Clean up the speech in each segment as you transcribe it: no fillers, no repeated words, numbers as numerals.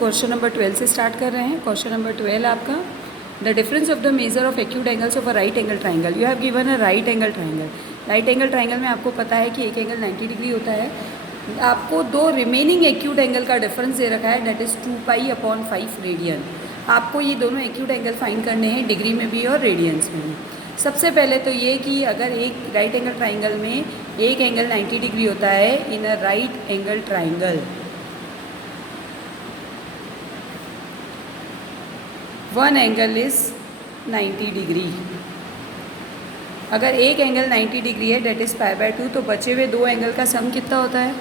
Question number 12 से start कर रहे हैं। क्वेश्चन नंबर 12 आपका, the difference of the measure of acute angles of a right angle triangle. You have given a right angle triangle. Right angle triangle में आपको पता है कि एक एंगल 90 डिग्री होता है। आपको दो रिमेनिंग एक्यूट एंगल का डिफरेंस दे रखा है, दैट इज़ 2π/5 रेडियन। आपको ये दोनों एक्यूट एंगल फाइंड करने हैं, डिग्री में भी और रेडियंस में भी। सबसे पहले तो ये कि अगर एक राइट एंगल ट्राइंगल में एक एंगल 90 डिग्री होता है in a right angle triangle, one angle is 90 degree. अगर एक एंगल 90 डिग्री है डेट इज़ π/2, तो बचे हुए दो एंगल का सम कितना होता है?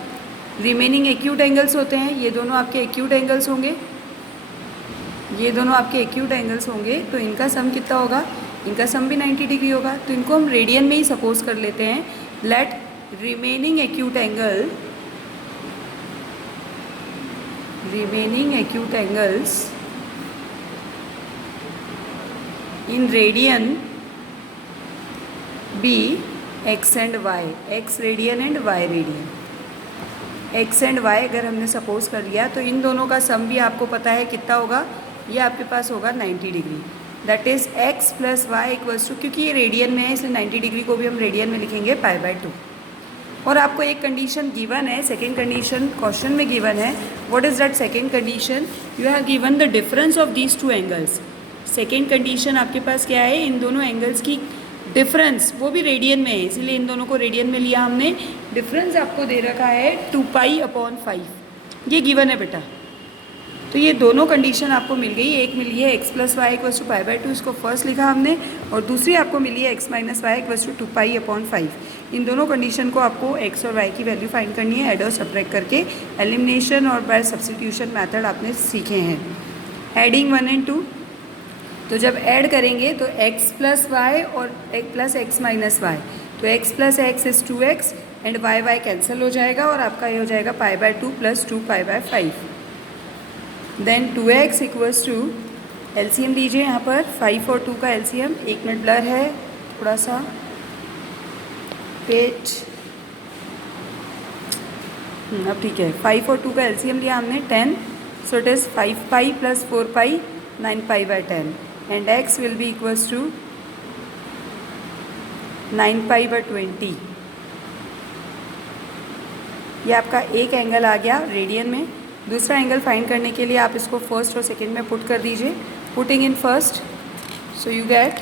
रिमेनिंग एक्यूट एंगल्स होते हैं, ये दोनों आपके एक्यूट एंगल्स होंगे, ये दोनों आपके एक्यूट एंगल्स होंगे, तो इनका सम कितना होगा? इनका सम भी 90 डिग्री होगा। तो इनको हम रेडियन में ही सपोज कर लेते हैं। Let remaining acute angles in radian be x and y, x radian and y radian. X and y अगर हमने सपोज कर लिया तो इन दोनों का सम भी आपको पता है कितना होगा, ये आपके पास होगा 90 degree. That is x plus Y equals to, क्योंकि ये रेडियन में है इसलिए 90 डिग्री को भी हम रेडियन में लिखेंगे π/2। और आपको एक कंडीशन गिवन है, सेकेंड कंडीशन क्वेश्चन में गिवन है। What is that second condition? You have given the difference of these two angles. Second condition आपके पास क्या है? इन दोनों एंगल्स की डिफरेंस, वो भी रेडियन में है, इसीलिए इन दोनों को रेडियन में लिया हमने। डिफरेंस आपको दे रखा है 2π/5, ये गिवन है बेटा। तो ये दोनों कंडीशन आपको मिल गई। एक मिली है x plus Y equals to π/2, इसको फर्स्ट लिखा हमने, और दूसरी आपको मिली है x minus Y equals to 2π/5। इन दोनों कंडीशन को आपको x और y की वैल्यू फाइंड करनी है, ऐड और सब्ट्रैक्ट करके। एलिमिनेशन और बाय सब्स्टिट्यूशन मेथड आपने सीखे हैं। एडिंग 1 and 2, तो जब ऐड करेंगे तो x प्लस वाई और प्लस x माइनस वाई, तो x plus x is 2x and y cancel हो जाएगा और आपका ये हो जाएगा π/2 plus 2π/5। Then 2x equals to, LCM लीजिए यहाँ पर, 5 और 2 का एलसीएम। 1 मिनट ब्लर है थोड़ा सा पेज, अब ठीक है। 5 और 2 का एलसीएम लिया हमने 10, so it is 5π plus 4π 9π/10 and x will be equals to 9π/20। ये आपका एक एंगल आ गया रेडियन में। दूसरा एंगल फाइंड करने के लिए आप इसको फर्स्ट और सेकंड में पुट कर दीजिए। Putting in first, so you get,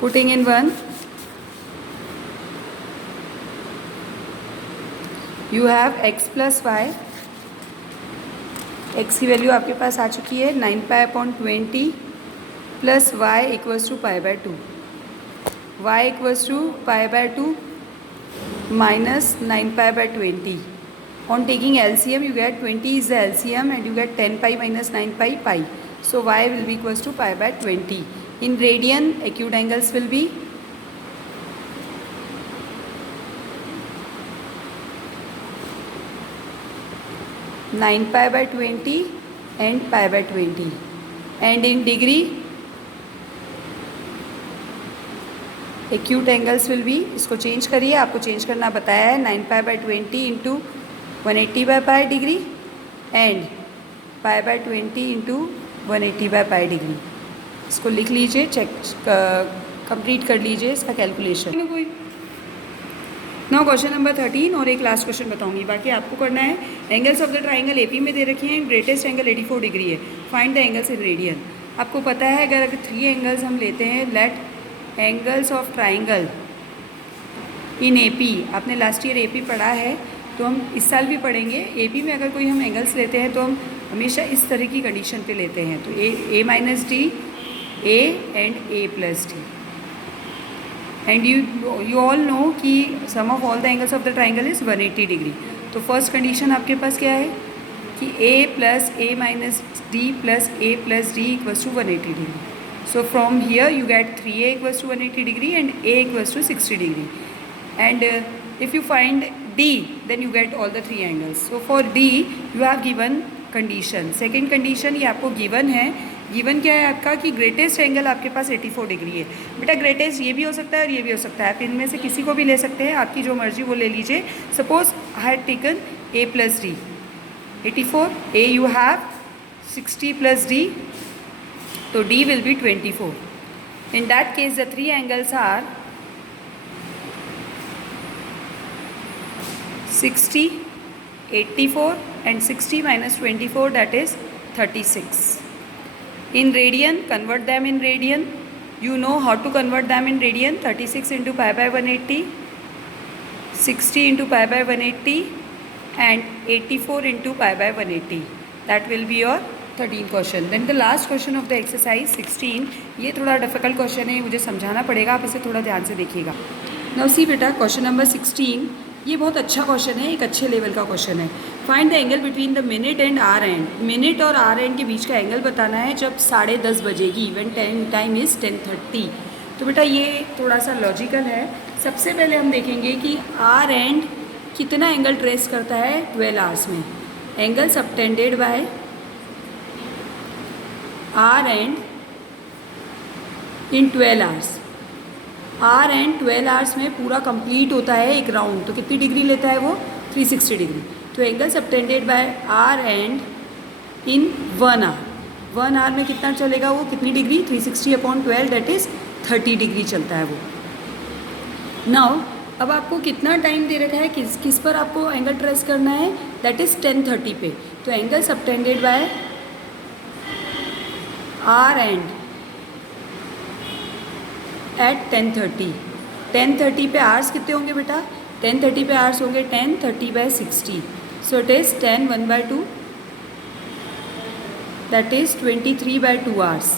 putting in 1, you have x plus Y, x की वैल्यू आपके पास आ चुकी है 9π/20 plus y equals to π/2, y equals to π/2 minus 9π/20। On taking LCM you get 20 is the LCM and you get 10π minus 9π pi. So y will be equals to π/20. In radian acute angles will be nine π/20 and π/20, and in degree acute angles will be, इसको change करिए, आपको change करना बताया है, 9π/20 into 180/π degree and π/20 into 180/π degree. इसको लिख लीजिए, check complete कर लीजिए इसका कैलकुलेशन। नाउ क्वेश्चन नंबर 13 और एक लास्ट क्वेश्चन बताऊंगी, बाकी आपको करना है। Angles of the triangle AP में दे रखी हैं, ग्रेटेस्ट एंगल 84 डिग्री है, find the angles in radian. आपको पता है अगर 3 एंगल्स हम लेते हैं, let angles of triangle in AP, आपने लास्ट ईयर एपी पढ़ा है तो हम इस साल भी पढ़ेंगे। एपी में अगर कोई हम एंगल्स लेते हैं तो हम हमेशा इस तरह की कंडीशन पे लेते हैं, तो A minus D, A and A plus D. And you all know कि sum of all the angles of the triangle is 180 degree. तो फर्स्ट कंडीशन आपके पास क्या है कि a plus a minus D plus a plus D equals to 180 degree. So from here you get 3a equals to 180 degree and a equals to 60 degree. And if you find D, then you get all the 3 angles. So for D you have given condition, second condition ये आपको given है। Given क्या है आपका कि greatest angle आपके पास 84 degree है। बेटा ग्रेटेस्ट ये भी हो सकता है और ये भी हो सकता है, आप इनमें से किसी को भी ले सकते हैं, आपकी जो मर्जी वो ले लीजिए। Suppose I had taken a plus D, 84. A you have 60 plus D. So D will be 24. In that case, the three angles are 60, 84 and 60 minus 24, that is 36. In radian, convert them in radian. You know how to convert them in radian. 36 into pi by 180, 60 into pi by 180 and 84 into pi by 180. That will be your 13 question. Then the last question of the exercise 16. ये थोड़ा difficult question है, मुझे समझाना पड़ेगा, आप इसे थोड़ा ध्यान से देखिएगा. नाउ सी बेटा, क्वेश्चन नंबर 16. ये बहुत अच्छा क्वेश्चन है, एक अच्छे लेवल का क्वेश्चन है. Find the angle between the minute and hour hand. Minute और आर एंड के बीच का एंगल बताना है जब 10:30 बजेगी, व्हेन टाइम इज़ 10:30. तो बेटा ये थोड़ा सा लॉजिकल है. सबसे पहले हम देखेंगे कि आर एंड कितना एंगल ट्रेस करता है 12 आवर्स में. Angle subtended by hour hand in 12 hours. Hour hand 12 hours में पूरा कंप्लीट होता है एक राउंड. तो कितनी डिग्री लेता है वो? 360 डिग्री. तो angle subtended by hour hand in 1 hour. 1 hour में कितना चलेगा वो? कितनी डिग्री? 360/12, दैट इज़ 30 डिग्री चलता है वो. नाउ अब आपको कितना टाइम दे रखा है, किस पर आपको एंगल ट्रेस करना है? दैट इज़ 10:30 पे. तो angle subtended by hour hand at 10:30. 10:30 पे आवर्स कितने होंगे बेटा? 10:30 पे आवर्स होंगे 10/30/60. सो it is 10 1/2, that is 23/2 hours.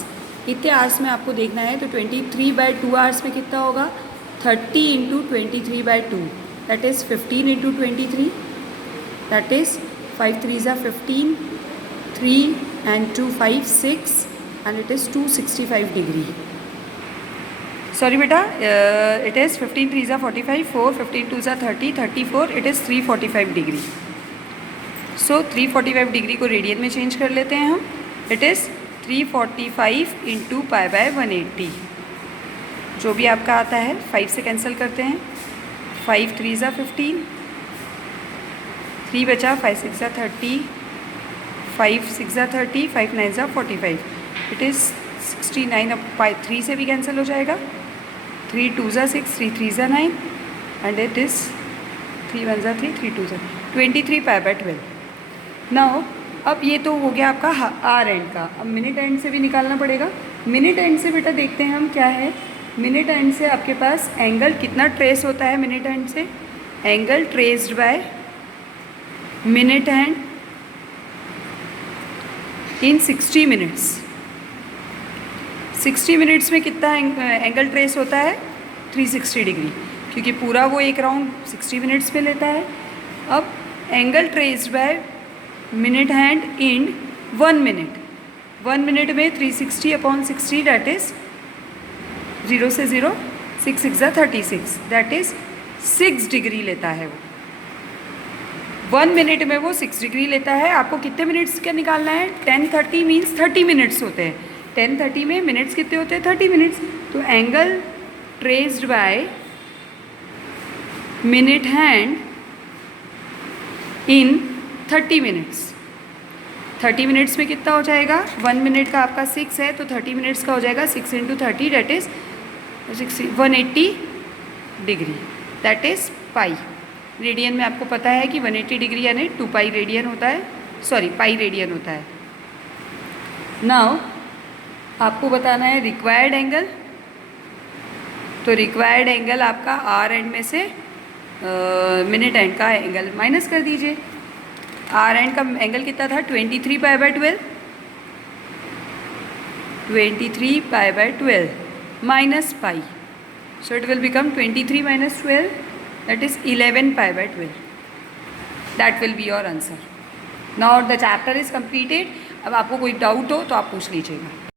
इतने आवर्स में आपको देखना है. तो 23/2 आवर्स में कितना होगा? 30 into 23/2, that is 15 into 23, that is 5 3s are 15, 3 and 2 5 6 and it is 265 degree. Sorry beta, it is 15 3s are 45, 4 15 2s are 30, 34, it is 345 degree. So 345 degree को रेडियन में चेंज कर लेते हैं हम. It is 345 into pi by 180. जो भी आपका आता है 5 से कैंसिल करते हैं. 5 3s are 15, 3 बचा, 5 6s are 30, 5 6s are 30, 5 9s are 45. It is 69. अब 3 से भी कैंसिल हो जाएगा. 3 2s are 6, 3 3s are 9 and it is 3 1s are 3, 3 2s are 23 pi by 12. Now अब ये तो हो गया आपका आर एंड का. अब मिनट एंड से भी निकालना पड़ेगा. मिनट एंड से बेटा देखते हैं हम क्या है. मिनट एंड से आपके पास एंगल कितना ट्रेस होता है मिनट एंड से? Angle traced by minute hand in 60 minutes. 60 minutes में कितना एंगल ट्रेस होता है? 360 डिग्री, क्योंकि पूरा वो एक राउंड 60 मिनट्स में लेता है. अब angle traced by minute hand in 1 minute. 1 minute में 360/60, दैट इज़ 0 से 0, 6 6 are 36, दैट इज़ 6 डिग्री लेता है वो. 1 मिनट में वो 6 डिग्री लेता है. आपको कितने मिनट्स का निकालना है? 10:30 मीन्स 30 मिनट्स होते हैं. 10:30 में मिनट्स कितने होते हैं? 30 मिनट्स. तो angle traced by minute hand in 30 minutes. 30 minutes में कितना हो जाएगा? 1 मिनट का आपका 6 है, तो 30 मिनट्स का हो जाएगा 6 into 30, that is 180 degree, that is pi. Radian में आपको पता है कि 180 डिग्री यानी 2 पाई रेडियन होता है, सॉरी पाई रेडियन होता है. नाउ आपको बताना है रिक्वायर्ड एंगल. तो रिक्वायर्ड एंगल आपका आर एंड में से मिनट एंड का एंगल माइनस कर दीजिए. आर एंड का एंगल कितना था? 23 pi by 12. 23 pi by 12 minus pi. So it will become 23 minus 12, that is 11 pi by 12. That will be your answer. Now the chapter is completed. अब आपको कोई doubt हो तो आप पूछ लीजिएगा.